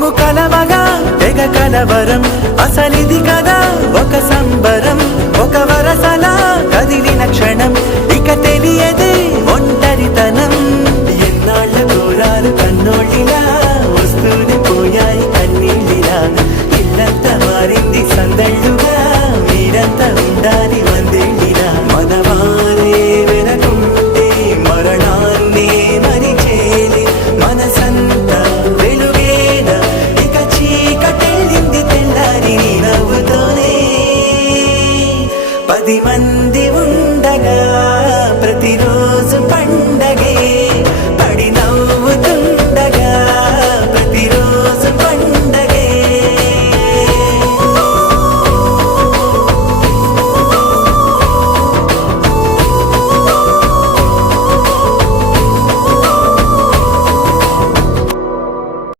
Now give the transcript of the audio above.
మేము కలవగా తెగ కలవరం అసలిది కదా ఒక సంబరం ఒక వరసలా కదిలిన క్షణం ఇక తెలియదే ఒంటరితనం ఎన్నాళ్ళ దూరాలు కన్నోళ్ళిలా